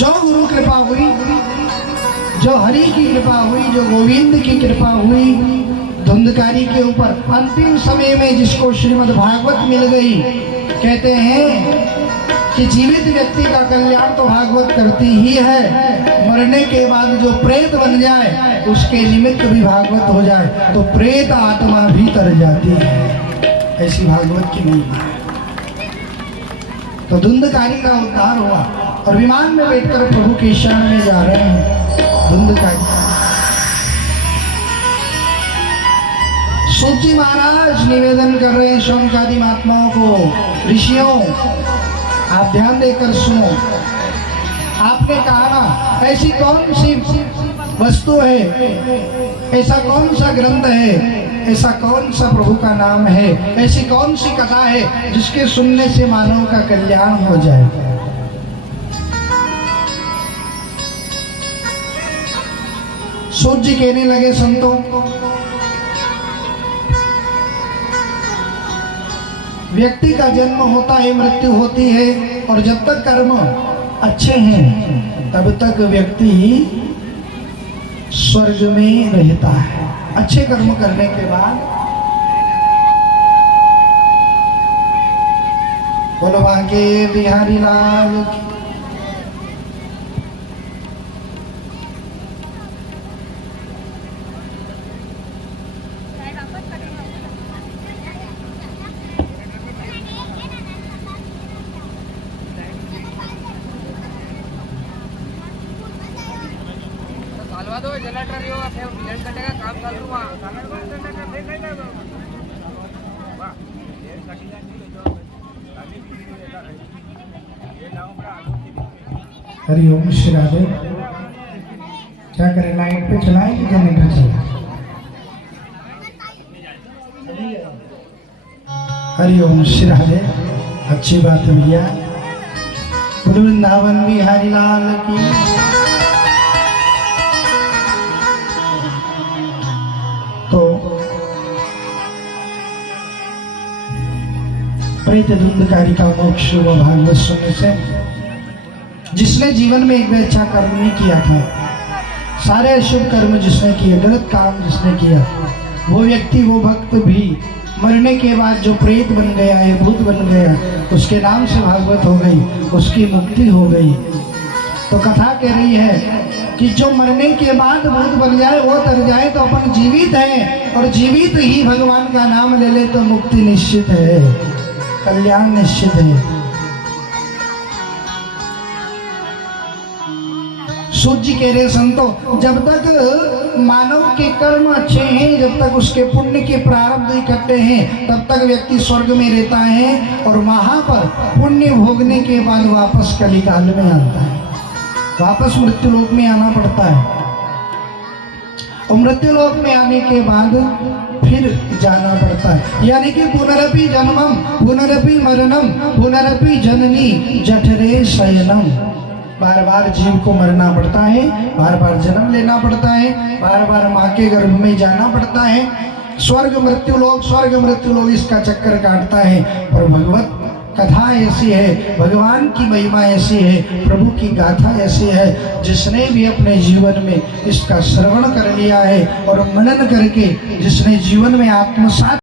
जो गुरु कृपा हुई, जो हरि की कृपा हुई, जो गोविंद की कृपा हुई धुंधकारी के ऊपर, अंतिम समय में जिसको श्रीमद् भागवत मिल गई, कहते हैं कि जीवित व्यक्ति का कल्याण तो भागवत करती ही है, मरने के बाद जो प्रेत बन जाए उसके निमित्त भी भागवत हो जाए तो प्रेत आत्मा भी तर जाती है। ऐसी भागवत की महिमा है। तो धुंधकारी का उद्धार हुआ और विमान में बैठकर प्रभु के शरण में जा रहे हैं। धुंधकारी सूत जी महाराज निवेदन कर रहे हैं शौनकादि महात्माओं को, ऋषियों आप ध्यान देकर सुनो। आपने कहा ना, ऐसी कौन सी वस्तु है, ऐसा कौन सा ग्रंथ है, ऐसा कौन सा प्रभु का नाम है, ऐसी कौन सी कथा है जिसके सुनने से मानव का कल्याण हो जाए। सूत जी कहने लगे, संतों व्यक्ति का जन्म होता है, मृत्यु होती है, और जब तक कर्म अच्छे हैं तब तक व्यक्ति स्वर्ग में रहता है। अच्छे कर्म करने के बाद बोलो बांके बिहारी लाल की। जनरेटर घंटे का काम चालू हुआ हरि ओम श्री राधे। क्या करें, लाइट पे चलाएं कि जनरेटर चलाएं? हरि ओम श्री राधे। अच्छी बात है भैया। वृंदावन बिहारी लाल की। तो प्रेत धुंधकारी का मोक्ष व भागवत सुनने से, जिसने जीवन में एक भी अच्छा कर्म नहीं किया था, सारे अशुभ कर्म जिसने किए, गलत काम जिसने किया, वो व्यक्ति, वो भक्त भी मरने के बाद जो प्रेत बन गया है, भूत बन गया, उसके नाम से भागवत हो गई, उसकी मुक्ति हो गई। तो कथा कह रही है कि जो मरने के बाद भूत बन जाए वो तर जाए तो अपन जीवित हैं, और जीवित ही भगवान का नाम ले ले तो मुक्ति निश्चित है, कल्याण निश्चित है। सूत जी कह रहे संतों, जब तक मानव के कर्म अच्छे हैं, जब तक उसके पुण्य के प्रारब्ध इकट्ठे हैं, तब तक व्यक्ति स्वर्ग में रहता है, और वहां पर पुण्य भोगने के बाद वापस कलिकाल में आता है, वापस मृत्यु लोक में आना पड़ता है। और मृत्यु लोक में आने के बाद फिर जाना पड़ता है, यानी कि पुनरपि जन्मम पुनरपि मरणम पुनरपि जननी जठरे शयनम। बार बार जीव को मरना पड़ता है, बार बार जन्म लेना पड़ता है, बार बार माँ के गर्भ में जाना पड़ता है। स्वर्ग मृत्यु लोक इसका चक्कर काटता है। पर भगवत कथा ऐसी है, भगवान की महिमा ऐसी है, प्रभु की गाथा ऐसी है, जिसने भी अपने जीवन में इसका श्रवण कर लिया है और मनन करके जिसने जीवन में आत्मसात